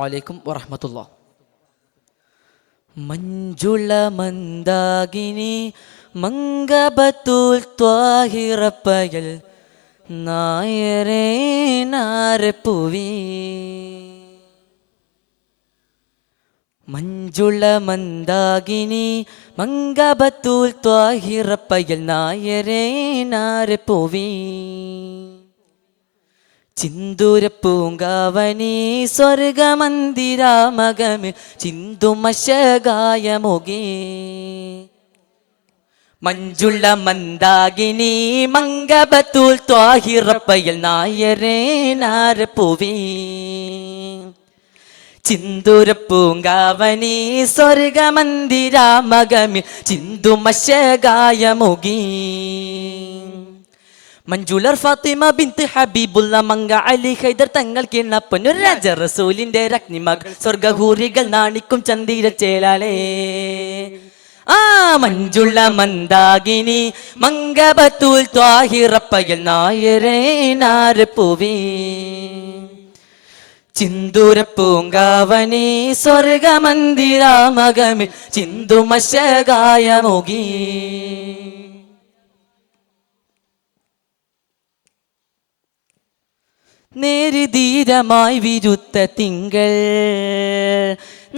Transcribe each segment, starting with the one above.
വലൈക്കും വറഹ്മത്തുള്ളാഹി. മഞ്ജുള മന്ദാകിനി മംഗബത്തുൽ ത്വാഹിറപ്പയൽ നായരേ നാരപ്പുവി. മഞ്ജുള മന്ദാകിനി മംഗബത്തുൽ ത്വാഹിറപ്പയൽ നായരേ നാരപ്പുവി. ചിന്തൂരപ്പൂങ്കാവനി സ്വർഗമന്ദിരാമകമിൽ ചിന്തുമശകായമൊകി. മഞ്ജുള മന്ദാകിനി മംഗബത്തുൽ ത്വാഹിറപ്പയൽ നായരേ നാരപ്പുവി. ചിന്തൂരപ്പൂങ്കാവനി സ്വർഗമന്ദിരാമകമിൽ ചിന്തുമശകായമൊകി. മഞ്ജുളർ ഫാത്തിമ ബിന്ത് ഹബീബുള്ള മങ്ക അലി ഹൈദർ തങ്ങൾ കിണപ്പനു രാജ റസൂലിന്റെ രഗ്നിമകൾ സ്വർഗഹൂരികൾ നാണിക്കും ചന്ദിര ചേലാലേ. മഞ്ജുള മന്ദാകിനി മംഗബത്തുൽ ത്വാഹിറപ്പയൽ നായരേ നാരപ്പുവി. ചിന്തൂരപ്പൂങ്കാവനി സ്വർഗമന്ദിരാമകമിൽ ചിന്തുമശകായമൊകി. നേരിധീരമായി വിരുത്ത തിങ്കൾ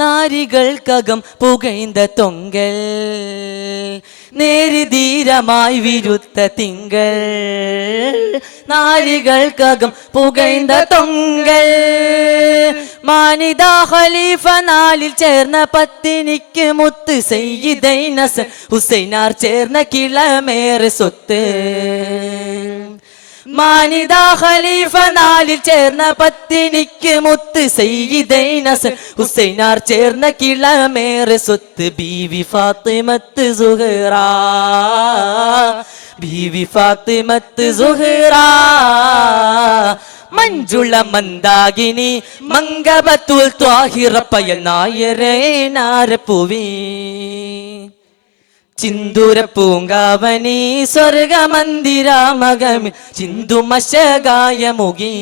നാരികൾക്കകം പുകൈന്ത തൊങ്കൽ. നേരിധീരമായി വിരുത്ത തിങ്കൾ നാരികൾക്കകം പുകൈന്ത തൊങ്കൽ. മാനിദാ ഖലീഫ നാലിൽ ചേർന്ന പത്തിനിക്ക് മുത്ത് സയ്യിദൈന ഹുസൈനാർ ചേർന്ന കിളമേറെ സ്വത്ത്. മാനിദാ ഖലീഫ നാലിൽ ചേർന്ന പത്തിനിക്ക് മുത്ത് സയ്യിദൈന ഹുസൈനാർ ചേർന്ന കിളമേറെ സ്വത്ത്. ബീവി ഫാത്തിമത്ത് സുഹറ, ബീവി ഫാത്തിമത്ത് സുഹറ. മഞ്ജുള മന്ദാകിനി മംഗബത്തുൽ ത്വാഹിറപ്പയൽ നായരേ നാരപ്പുവി. ചിന്തൂരപ്പൂങ്കാവനി സ്വർഗമന്ദിരാമകമിൽ ചിന്തുമശകായമൊകി.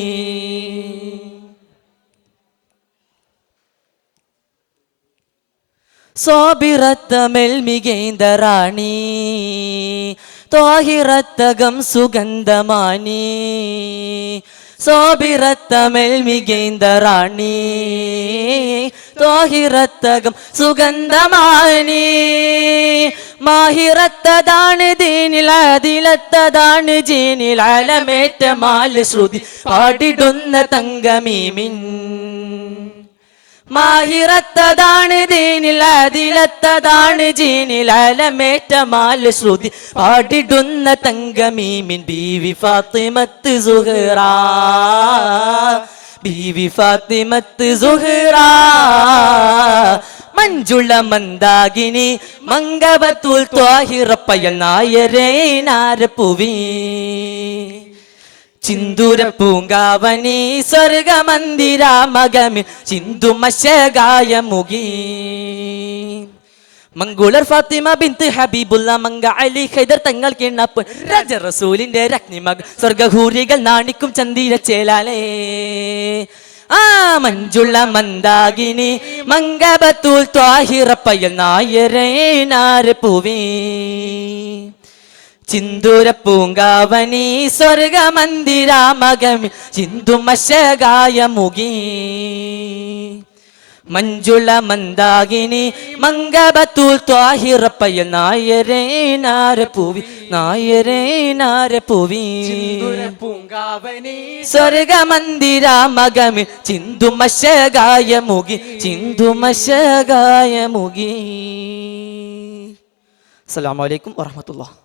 സ്വാബിറത്തമെൽ മികൈന്ത റാണി ത്വാഹിറത്തകം സുഗന്ധമാനി. സ്വാബിറത്തമെൽ മികൈന്ത റാണി ത്വാഹിറത്തകം സുഗന്ധമാനി. മാഹിറത്തതാണ് ദീനിൽ ആദിലത്തതാണ് ജീനിൽ അലമേറ്റമാല ശ്രുതി പാടിടുന്ന തങ്കമീമിൻ. മാഹിറത്തതാണ് ദീനിൽ ആദിലത്തതാണ് ജീനിൽ അലമേറ്റമാല ശ്രുതി പാടിടുന്ന തങ്കമീമിൻ. ബീവി ഫാത്തിമത്ത് സുഹറ, ബീവി ഫാത്തിമത്ത് സുഹറ. മഞ്ജുള മന്ദാകിനി മംഗബത്തുൽ ത്വാഹിറപ്പയൽ നായരേ നാരപ്പുവി. ചിന്തൂരപ്പൂങ്കാവനി സ്വർഗമന്ദിരാമകമിൽ ചിന്തുമശകായമൊകി. മംഗുളർ ഫാത്തിമ ബിന്ത് ഹബീബുള്ള മങ്ക അലി ഹൈദർ തങ്ങൾ കിണപ്പ് രാജ റസൂലിന്റെ രഗ്നിമകൾ സ്വർഗഹൂരികൾ നാണിക്കും ചന്ദിര ചേലാലേ. മഞ്ജുള മന്ദാകിനി മംഗബത്തുൽ ത്വാഹിറപ്പയൽ നായരേ നാരപ്പുവി. ചിന്തൂരപ്പൂങ്കാവനി സ്വർഗമന്ദിരാമകമിൽ ചിന്തുമശകായമൊകി. മഞ്ജുള മന്ദാകിനി മംഗബത്തുൽ ത്വാഹിറപ്പയൽ നായരേ നാരപ്പുവി, നായരേ നാരപ്പുവി. സ്വർഗമന്ദിരാമകമിൽ ചിന്തുമശകായമൊകി, ചിന്തുമശകായമൊകി. അസ്സലാമു അലൈക്കും വറഹ്മത്തുള്ളാഹി.